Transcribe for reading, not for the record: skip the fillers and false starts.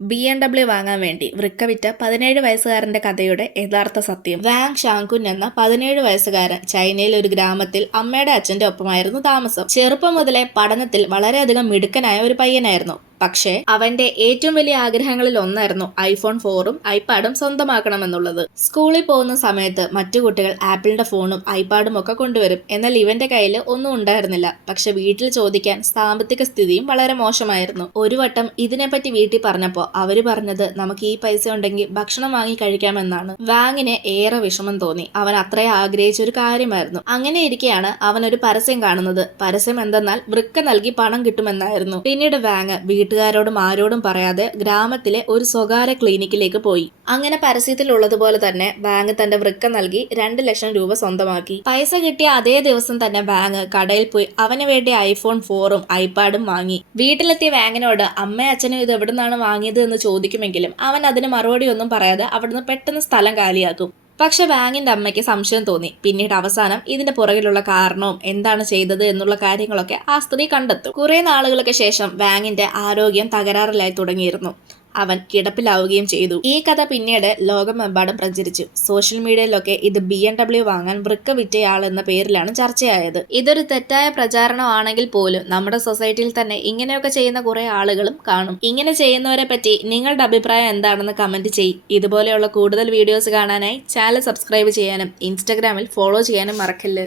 BMW വാങ്ങാൻ വേണ്ടി വൃക്ക വിറ്റ 17 വയസ്സുകാരന്റെ കഥയുടെ യഥാർത്ഥ സത്യം. വാങ് ഷാങ്കുൻ എന്ന 17 വയസ്സുകാരൻ ചൈനയിലെ ഒരു ഗ്രാമത്തിൽ അമ്മയുടെ അച്ഛന്റെ ഒപ്പമായിരുന്നു താമസം. ചെറുപ്പം മുതലേ പഠനത്തിൽ വളരെയധികം മിടുക്കനായ ഒരു പയ്യനായിരുന്നു. പക്ഷേ അവന്റെ ഏറ്റവും വലിയ ആഗ്രഹങ്ങളിൽ ഒന്നായിരുന്നു ഐഫോൺ 4ഉം ഐപാഡും സ്വന്തമാക്കണമെന്നുള്ളത്. സ്കൂളിൽ പോകുന്ന സമയത്ത് മറ്റു കുട്ടികൾ ആപ്പിളിന്റെ ഫോണും ഐപാഡും ഒക്കെ കൊണ്ടുവരും. എന്നാൽ ഇവന്റെ കയ്യിൽ ഒന്നും ഉണ്ടായിരുന്നില്ല. പക്ഷെ വീട്ടിൽ ചോദിക്കാൻ സാമ്പത്തിക സ്ഥിതിയും വളരെ മോശമായിരുന്നു. ഒരു വട്ടം ഇതിനെപ്പറ്റി വീട്ടിൽ പറഞ്ഞപ്പോൾ അവര് പറഞ്ഞത് നമുക്ക് ഈ പൈസ ഉണ്ടെങ്കിൽ ഭക്ഷണം വാങ്ങി കഴിക്കാമെന്നാണ്. വാങ്ങിന് ഏറെ വിഷമം തോന്നി. അവൻ അത്രയും ആഗ്രഹിച്ച ഒരു കാര്യമായിരുന്നു. അങ്ങനെ ഇരിക്കെയാണ് അവൻ ഒരു പരസ്യം കാണുന്നത്. പരസ്യം എന്തെന്നാൽ വൃക്ക നൽകി പണം കിട്ടുമെന്നായിരുന്നു. പിന്നീട് വാങ് വീട്ടുകാരോടും ആരോടും പറയാതെ ഗ്രാമത്തിലെ ഒരു സ്വകാര്യ ക്ലിനിക്കിലേക്ക് പോയി. അങ്ങനെ പരസ്യത്തിൽ ഉള്ളതുപോലെ തന്നെ വാങ് തന്റെ വൃക്ക നൽകി 2 ലക്ഷം രൂപ സ്വന്തമാക്കി. പൈസ കിട്ടിയ അതേ ദിവസം തന്നെ വാങ് കടയിൽ പോയി അവന് വേണ്ടി ഐഫോൺ 4ഉം ഐപാഡും വാങ്ങി. വീട്ടിലെത്തിയ വാങ്ങിനോട് അമ്മയും അച്ഛനും ഇത് എവിടുന്നാണ് വാങ്ങിയത് എന്ന് ചോദിക്കുമെങ്കിലും അവൻ അതിന് മറുപടി ഒന്നും പറയാതെ അവിടുന്ന് പെട്ടെന്ന് സ്ഥലം കാലിയാക്കും. പക്ഷെ വാങ്ങിന്റെ അമ്മയ്ക്ക് സംശയം തോന്നി. പിന്നീട് അവസാനം ഇതിന്റെ പുറകിലുള്ള കാരണവും എന്താണ് ചെയ്തത് എന്നുള്ള കാര്യങ്ങളൊക്കെ ആ സ്ത്രീ കണ്ടെത്തും. കുറെ നാളുകൾക്ക് ശേഷം വാങ്ങിന്റെ ആരോഗ്യം തകരാറിലായി തുടങ്ങിയിരുന്നു. അവൻ കിടപ്പിലാവുകയും ചെയ്തു. ഈ കഥ പിന്നീട് ലോകമെമ്പാടും പ്രചരിച്ചു. സോഷ്യൽ മീഡിയയിലൊക്കെ ഇത് BMW വാങ്ങാൻ വൃക്ക വിറ്റയാൾ എന്ന പേരിലാണ് ചർച്ചയായത്. ഇതൊരു തെറ്റായ പ്രചാരണമാണെങ്കിൽ പോലും നമ്മുടെ സൊസൈറ്റിയിൽ തന്നെ ഇങ്ങനെയൊക്കെ ചെയ്യുന്ന കുറെ ആളുകളും കാണും. ഇങ്ങനെ ചെയ്യുന്നവരെ പറ്റി നിങ്ങളുടെ അഭിപ്രായം എന്താണെന്ന് കമന്റ് ചെയ്യും. ഇതുപോലെയുള്ള കൂടുതൽ വീഡിയോസ് കാണാനായി ചാനൽ സബ്സ്ക്രൈബ് ചെയ്യാനും ഇൻസ്റ്റഗ്രാമിൽ ഫോളോ ചെയ്യാനും മറക്കല്ല്.